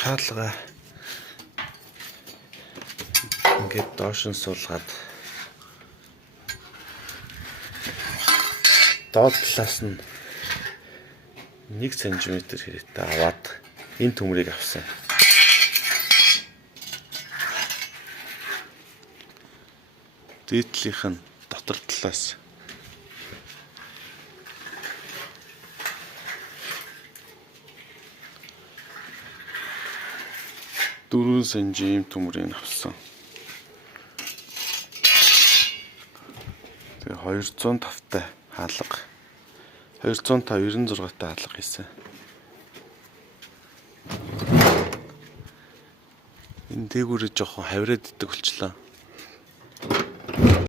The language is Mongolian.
хаалга ингээд доош нь суулгаад доод талаас нь 1 см хэрэгтэй аваад энэ төмрийг авсан. Дээдлийнх нь дотор талаас 4 см төмрийг авсан. Тэгээ 205 та хаалга. 205 96 та хаалга хийсэн. Энэ дээгүүрээ жоохон хавираад иддэг болчлоо.